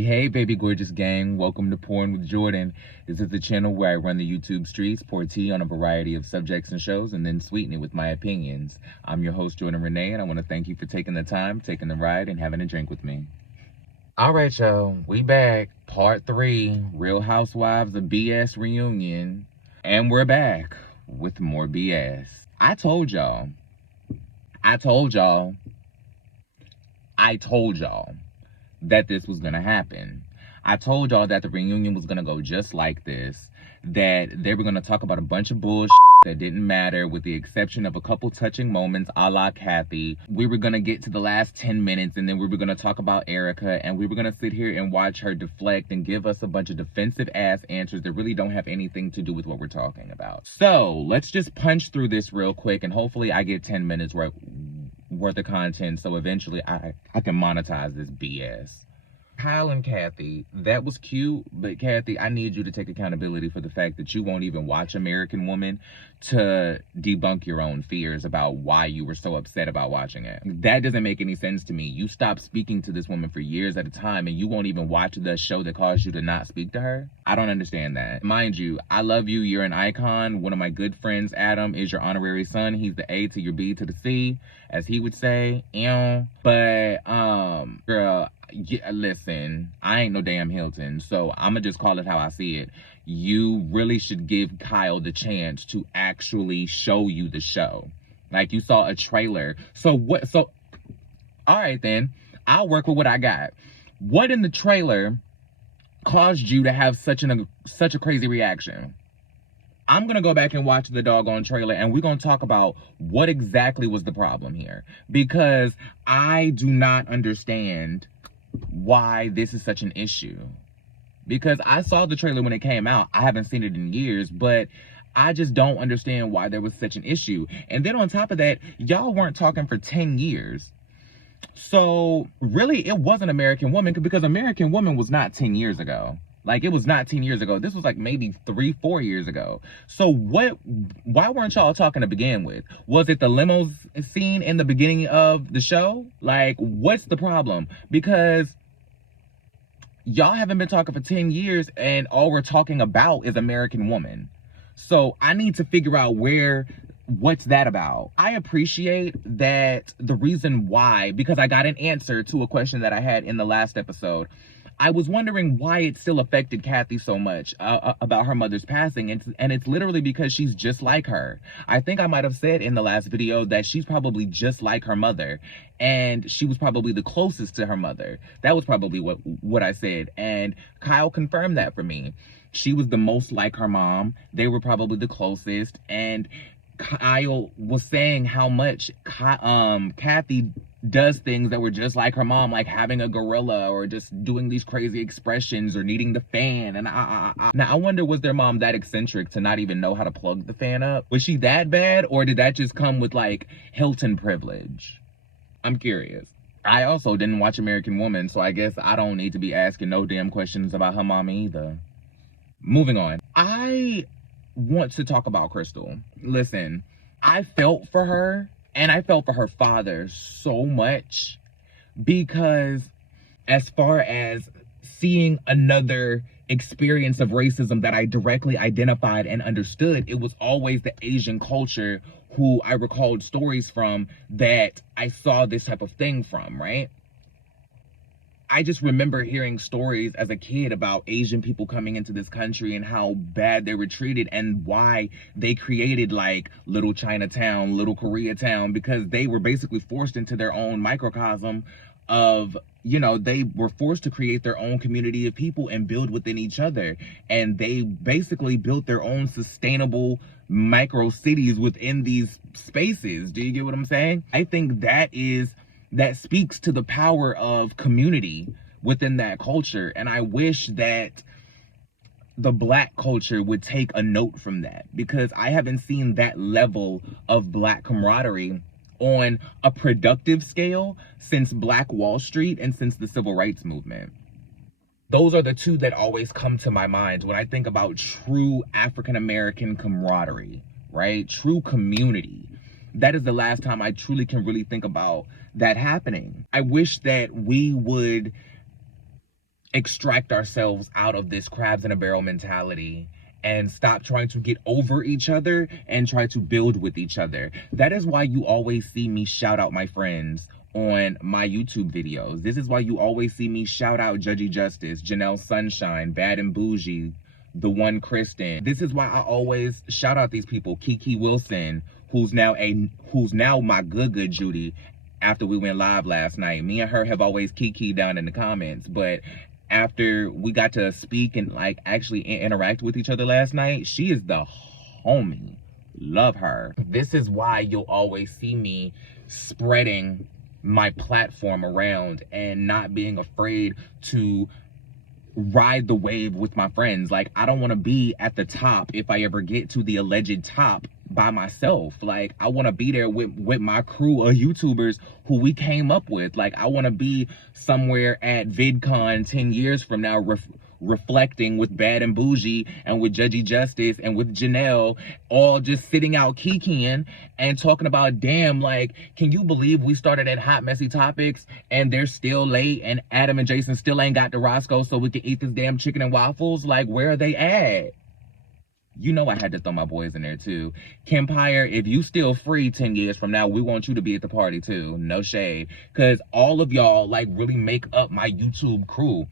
Hey, baby gorgeous gang. Welcome to Porn with Jordan. This is the channel where I run the YouTube streets, pour tea on a variety of subjects and shows, and then sweeten it with my opinions. I'm your host, JordenRanae, and I want to thank you for taking the time, taking the ride, and having a drink with me. All right, y'all. We back. Part 3, Real Housewives of BS reunion. And we're back with more BS. I told y'all that this was gonna happen. I told y'all that the reunion was gonna go just like this, that they were gonna talk about a bunch of bullshit that didn't matter with the exception of a couple touching moments a la Kathy. We were gonna get to the last 10 minutes and then we were gonna talk about Erica and we were gonna sit here and watch her deflect and give us a bunch of defensive ass answers that really don't have anything to do with what we're talking about. So let's just punch through this real quick and hopefully I get 10 minutes worth of content so eventually I can monetize this BS. Kyle and Kathy, that was cute, but Kathy, I need you to take accountability for the fact that you won't even watch American Woman to debunk your own fears about why you were so upset about watching it. That doesn't make any sense to me. You stopped speaking to this woman for years at a time and you won't even watch the show that caused you to not speak to her? I don't understand that. Mind you, I love you. You're an icon. One of my good friends, Adam, is your honorary son. He's the A to your B to the C, as he would say. But, girl, yeah, listen, I ain't no damn Hilton, so I'ma just call it how I see it. You really should give Kyle the chance to actually show you the show. Like, you saw a trailer. So all right then, I'll work with what I got. What in the trailer caused you to have such a crazy reaction? I'm gonna go back and watch the doggone trailer and we're gonna talk about what exactly was the problem here. Because I do not understand why this is such an issue. Because I saw the trailer when it came out. I haven't seen it in years, but I just don't understand why there was such an issue. And then on top of that, y'all weren't talking for 10 years. So really, it wasn't American Woman, because American Woman was not 10 years ago. Like, it was not 10 years ago. This was like maybe 3-4 years ago. So why weren't y'all talking to begin with? Was it the limos scene in the beginning of the show? Like, what's the problem? Because y'all haven't been talking for 10 years and all we're talking about is American Woman. So I need to figure out what's that about? I appreciate that the reason why, because I got an answer to a question that I had in the last episode. I was wondering why it still affected Kathy so much about her mother's passing. And it's literally because she's just like her. I think I might have said in the last video that she's probably just like her mother. And she was probably the closest to her mother. That was probably what I said. And Kyle confirmed that for me. She was the most like her mom. They were probably the closest. And Kyle was saying how much Kathy does things that were just like her mom, like having a gorilla or just doing these crazy expressions or needing the fan. And now I wonder, was their mom that eccentric to not even know how to plug the fan up? Was she that bad, or did that just come with like Hilton privilege? I'm curious. I also didn't watch American Woman, so I guess I don't need to be asking no damn questions about her mama either. Moving on. I want to talk about Crystal. Listen, I felt for her. And I felt for her father so much, because as far as seeing another experience of racism that I directly identified and understood, it was always the Asian culture who I recalled stories from that I saw this type of thing from, right? I just remember hearing stories as a kid about Asian people coming into this country and how bad they were treated and why they created like Little Chinatown, Little Koreatown, because they were basically forced into their own microcosm of, you know, they were forced to create their own community of people and build within each other. And they basically built their own sustainable micro cities within these spaces. Do you get what I'm saying? I think that speaks to the power of community within that culture. And I wish that the Black culture would take a note from that, because I haven't seen that level of Black camaraderie on a productive scale since Black Wall Street and since the Civil Rights Movement. Those are the two that always come to my mind when I think about true African-American camaraderie, right? True community. That is the last time I truly can really think about that happening. I wish that we would extract ourselves out of this crabs in a barrel mentality and stop trying to get over each other and try to build with each other. That is why you always see me shout out my friends on my YouTube videos. This is why you always see me shout out Judgy Justice, Janelle Sunshine, Bad and Bougie, The One Kristen. This is why I always shout out these people. Kiki Wilson, who's now my good Judy after we went live last night. Me and her have always Kiki down in the comments, but after we got to speak and like actually interact with each other last night, she is the homie. Love her. This is why you'll always see me spreading my platform around and not being afraid to ride the wave with my friends. Like, I don't want to be at the top if I ever get to the alleged top by myself. Like, I want to be there with my crew of YouTubers who we came up with. Like, I want to be somewhere at VidCon 10 years from now reflecting with Bad and Bougie and with Judgy Justice and with Janelle, all just sitting out kikiing and talking about, damn, like, can you believe we started at Hot Messy Topics and they're still late and Adam and Jason still ain't got the Roscoe so we can eat this damn chicken and waffles? Like, where are they at? You know I had to throw my boys in there too. Kempire, if you still free 10 years from now, we want you to be at the party too. No shade. Because all of y'all like really make up my YouTube crew.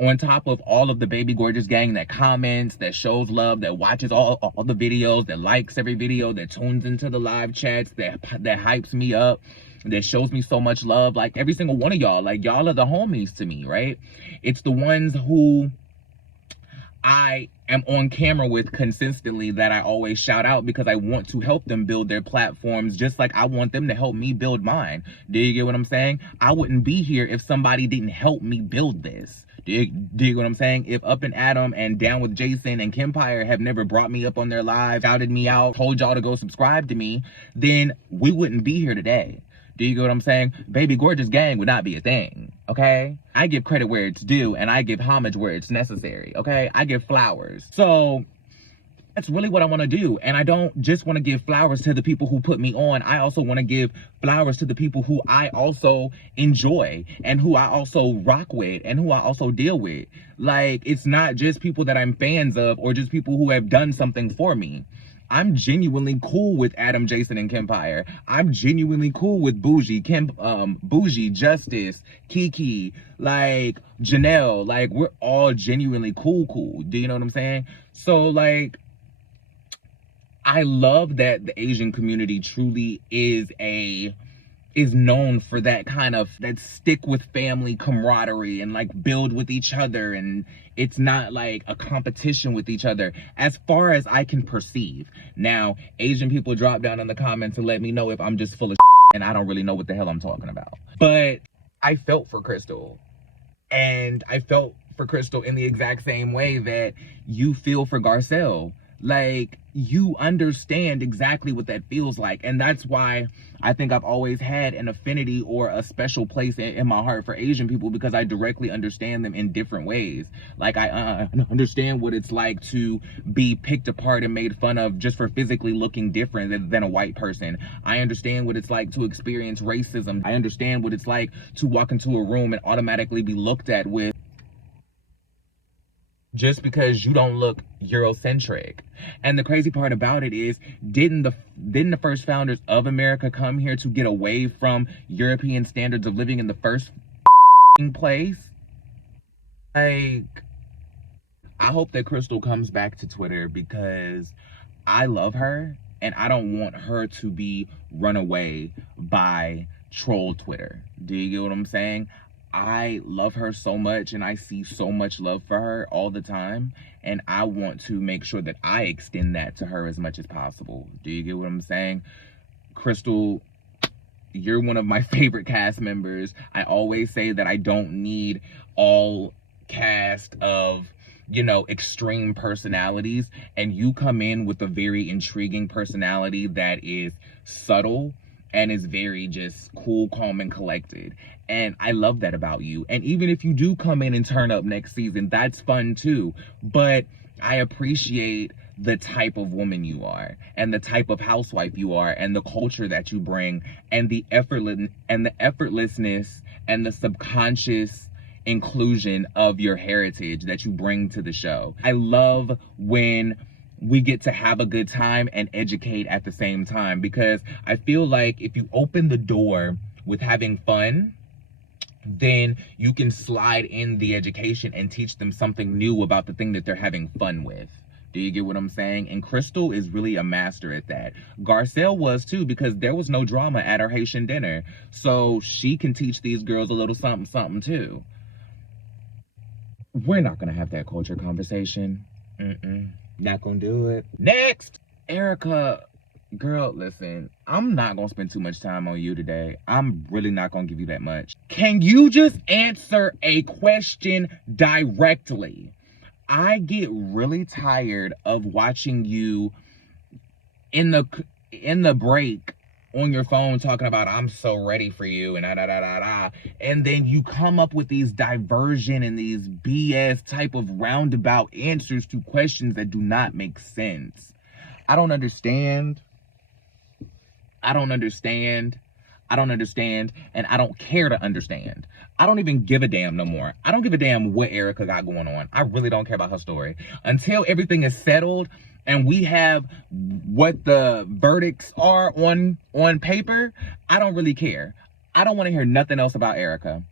On top of all of the Baby Gorgeous gang that comments, that shows love, that watches all the videos, that likes every video, that tunes into the live chats, that hypes me up, that shows me so much love. Like, every single one of y'all, like, y'all are the homies to me, right? It's the ones who I am on camera with consistently that I always shout out because I want to help them build their platforms just like I want them to help me build mine. Do you get what I'm saying? I wouldn't be here if somebody didn't help me build this. Do you get what I'm saying? If Up and Adam and Down with Jason and Kempire have never brought me up on their live, shouted me out, told y'all to go subscribe to me, then we wouldn't be here today. Do you get what I'm saying? Baby Gorgeous gang would not be a thing, okay? I give credit where it's due and I give homage where it's necessary, okay? I give flowers. So that's really what I want to do. And I don't just want to give flowers to the people who put me on. I also want to give flowers to the people who I also enjoy and who I also rock with and who I also deal with. Like, it's not just people that I'm fans of or just people who have done something for me. I'm genuinely cool with Adam, Jason, and Kempire. I'm genuinely cool with Bougie, Bougie, Justice, Kiki, like Janelle. Like, we're all genuinely cool. Do you know what I'm saying? So, like, I love that the Asian community truly is known for that kind of, that stick with family camaraderie and like build with each other, and it's not like a competition with each other as far as I can perceive. Now, Asian people drop down in the comments and let me know if I'm just full of and I don't really know what the hell I'm talking about. But I felt for Crystal, and I felt for Crystal in the exact same way that you feel for Garcelle. Like, you understand exactly what that feels like. And that's why I think I've always had an affinity or a special place in my heart for Asian people, because I directly understand them in different ways. Like, I understand what it's like to be picked apart and made fun of just for physically looking different than a white person. I understand what it's like to experience racism. I understand what it's like to walk into a room and automatically be looked at with, just because you don't look Eurocentric. And the crazy part about it is, didn't the first founders of America come here to get away from European standards of living in the first place? Like, I hope that Crystal comes back to Twitter because I love her and I don't want her to be run away by troll Twitter. Do you get what I'm saying? I love her so much and I see so much love for her all the time, and I want to make sure that I extend that to her as much as possible. Do you get what I'm saying? Crystal, you're one of my favorite cast members. I always say that I don't need all cast of, you know, extreme personalities, and you come in with a very intriguing personality that is subtle and is very just cool, calm, and collected. And I love that about you. And even if you do come in and turn up next season, that's fun too. But I appreciate the type of woman you are, and the type of housewife you are, and the culture that you bring, and the effortlessness and the subconscious inclusion of your heritage that you bring to the show. I love when we get to have a good time and educate at the same time, because I feel like if you open the door with having fun, then you can slide in the education and teach them something new about the thing that they're having fun with. Do you get what I'm saying? And Crystal is really a master at that. Garcelle was too, because there was no drama at our Haitian dinner. So she can teach these girls a little something, something too. We're not gonna have that culture conversation. Not gonna do it. Next! Erica, girl, listen, I'm not gonna spend too much time on you today. I'm really not gonna give you that much. Can you just answer a question directly? I get really tired of watching you in the break on your phone talking about, I'm so ready for you, and da-da-da-da-da. And then you come up with these diversion and these BS type of roundabout answers to questions that do not make sense. I don't understand. I don't understand. I don't understand, and I don't care to understand. I don't even give a damn no more. I don't give a damn what Erica got going on. I really don't care about her story. Until everything is settled and we have what the verdicts are on paper, I don't really care. I don't want to hear nothing else about Erica.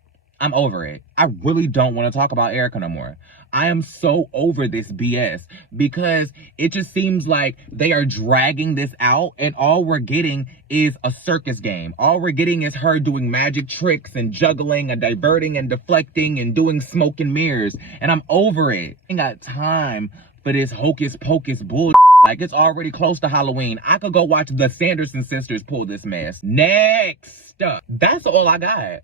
I'm over it. I really don't want to talk about Erica no more. I am so over this BS, because it just seems like they are dragging this out, and all we're getting is a circus game. All we're getting is her doing magic tricks and juggling and diverting and deflecting and doing smoke and mirrors. And I'm over it. I ain't got time for this hocus pocus bull. Like, it's already close to Halloween. I could go watch the Sanderson sisters pull this mess. Next. That's all I got.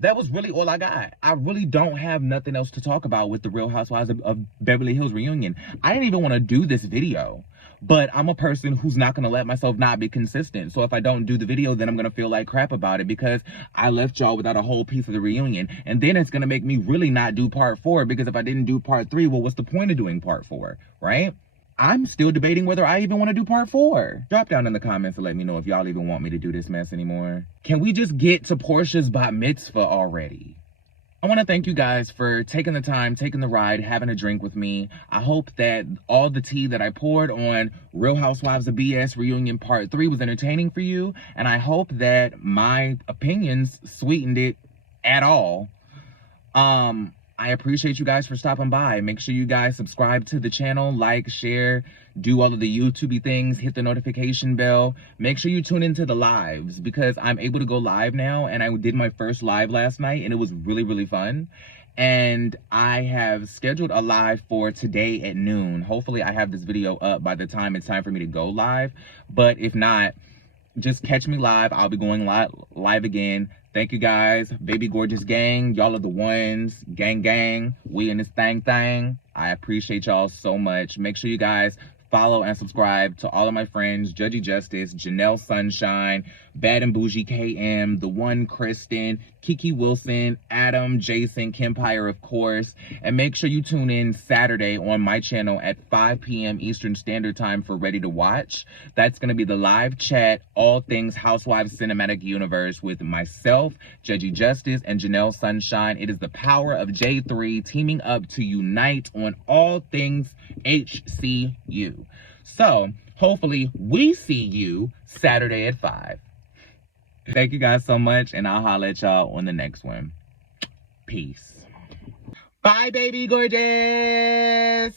That was really all I got. I really don't have nothing else to talk about with the Real Housewives of Beverly Hills reunion. I didn't even want to do this video, but I'm a person who's not going to let myself not be consistent. So if I don't do the video, then I'm going to feel like crap about it, because I left y'all without a whole piece of the reunion. And then it's going to make me really not do part 4, because if I didn't do part 3, well, what's the point of doing part 4, right? I'm still debating whether I even want to do part 4. Drop down in the comments to let me know if y'all even want me to do this mess anymore. Can we just get to Portia's bat mitzvah already? I want to thank you guys for taking the time, taking the ride, having a drink with me. I hope that all the tea that I poured on Real Housewives of BS Reunion Part 3 was entertaining for you. And I hope that my opinions sweetened it at all. I appreciate you guys for stopping by. Make sure you guys subscribe to the channel, like, share, do all of the YouTubey things, hit the notification bell. Make sure you tune into the lives, because I'm able to go live now, and I did my first live last night, and it was really, really fun. And I have scheduled a live for today at noon. Hopefully I have this video up by the time it's time for me to go live. But if not, just catch me live. I'll be going live again. Thank you guys. Baby gorgeous gang. Y'all are the ones. Gang gang. We in this thing. I appreciate y'all so much. Make sure you guys follow and subscribe to all of my friends: Judgy Justice, Janelle Sunshine, Bad and Bougie KM, The One Kristen, Kiki Wilson, Adam, Jason, Kempire, of course. And make sure you tune in Saturday on my channel at 5 p.m. Eastern Standard Time for Ready to Watch. That's going to be the live chat, all things Housewives Cinematic Universe, with myself, Judgy Justice, and Janelle Sunshine. It is the power of J3 teaming up to unite on all things HCU. So hopefully we see you Saturday at 5. Thank you guys so much, and I'll holler at y'all on the next one. Peace. Bye, baby gorgeous.